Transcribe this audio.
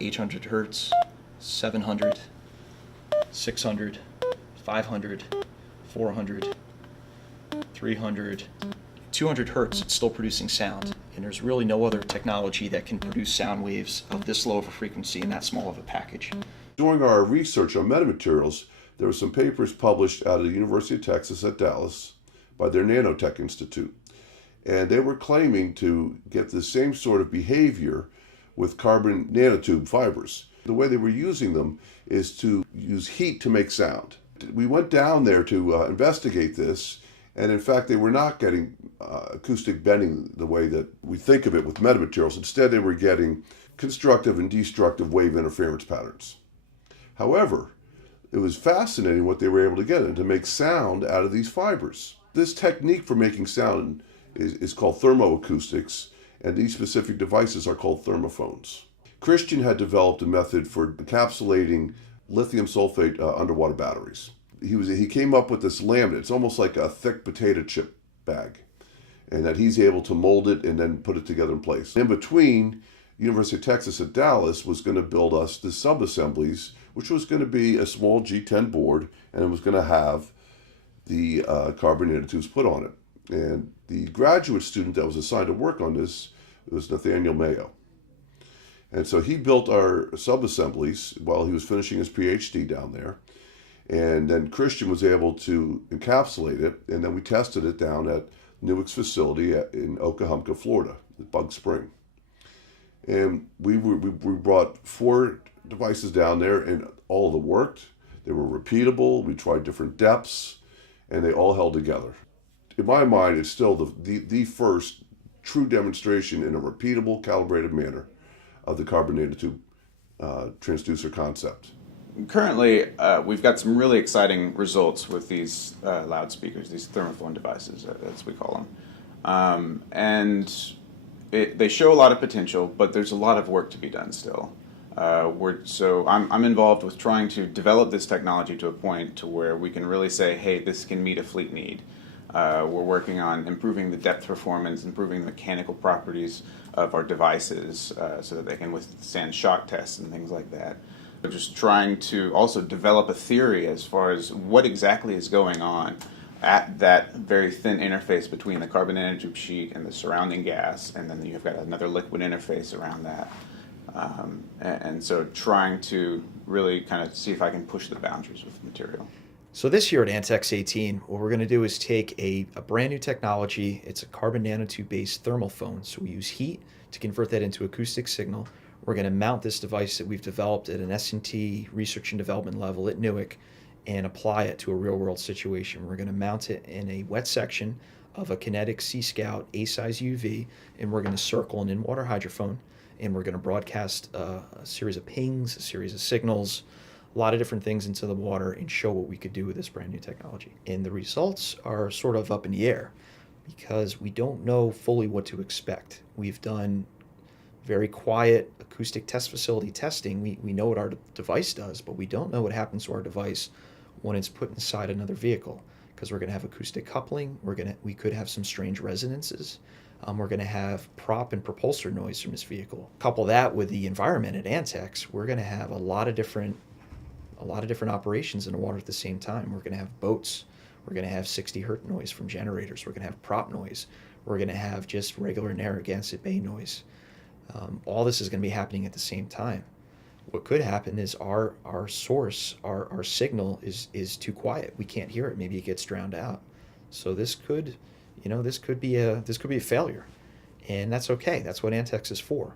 800 hertz, 700, 600, 500, 400, 300, 200 hertz, it's still producing sound. And there's really no other technology that can produce sound waves of this low of a frequency in that small of a package. During our research on metamaterials, there were some papers published out of the University of Texas at Dallas by their NanoTech Institute. And they were claiming to get the same sort of behavior with carbon nanotube fibers. The way they were using them is to use heat to make sound. We went down there to investigate this, and in fact they were not getting acoustic bending the way that we think of it with metamaterials. Instead they were getting constructive and destructive wave interference patterns. However, it was fascinating what they were able to get and to make sound out of these fibers. This technique for making sound is called thermoacoustics, and these specific devices are called thermophones. Christian had developed a method for encapsulating lithium sulfate underwater batteries. He came up with this laminate. It's almost like a thick potato chip bag, and that he's able to mold it and then put it together in place. In between, University of Texas at Dallas was going to build us the sub-assemblies, which was going to be a small G10 board, and it was going to have the carbon nanotubes put on it. And the graduate student that was assigned to work on this was Nathaniel Mayo. And so he built our sub-assemblies while he was finishing his PhD down there. And then Christian was able to encapsulate it, and then we tested it down at NUWC facility in Oklahoma, Florida, at Bug Spring. And we brought 4 devices down there, and all of them worked. They were repeatable. We tried different depths, and they all held together. In my mind, it's still the first true demonstration in a repeatable, calibrated manner of the carbon nanotube transducer concept. Currently, we've got some really exciting results with these loudspeakers, these thermophone devices, as we call them. They show a lot of potential, but there's a lot of work to be done still. So I'm involved with trying to develop this technology to a point to where we can really say, hey, this can meet a fleet need. We're working on improving the depth performance, improving the mechanical properties of our devices so that they can withstand shock tests and things like that. We're just trying to also develop a theory as far as what exactly is going on at that very thin interface between the carbon nanotube sheet and the surrounding gas, and then you've got another liquid interface around that. And so trying to really kind of see if I can push the boundaries with the material. So this year at ANTX 18, what we're going to do is take a brand new technology. It's a carbon nanotube based thermophone. So we use heat to convert that into acoustic signal. We're going to mount this device that we've developed at an S&T research and development level at NUWC and apply it to a real world situation. We're going to mount it in a wet section of a Kinetic Sea Scout A-size UV, and we're going to circle an in-water hydrophone, and we're going to broadcast a series of pings, a series of signals, a lot of different things into the water and show what we could do with this brand new technology. And the results are sort of up in the air because we don't know fully what to expect. We've done very quiet acoustic test facility testing. We know what our device does, but we don't know what happens to our device when it's put inside another vehicle, because we're going to have acoustic coupling. We could have some strange resonances. We're going to have prop and propulsor noise from this vehicle. Couple that with the environment at ANTX, we're going to have a lot of different operations in the water at the same time. We're going to have boats. We're going to have 60 hertz noise from generators. We're going to have prop noise. We're going to have just regular Narragansett Bay noise. All this is going to be happening at the same time. What could happen is our source, our signal is too quiet. We can't hear it. Maybe it gets drowned out. So this could be a failure, and that's okay. That's what ANTX is for.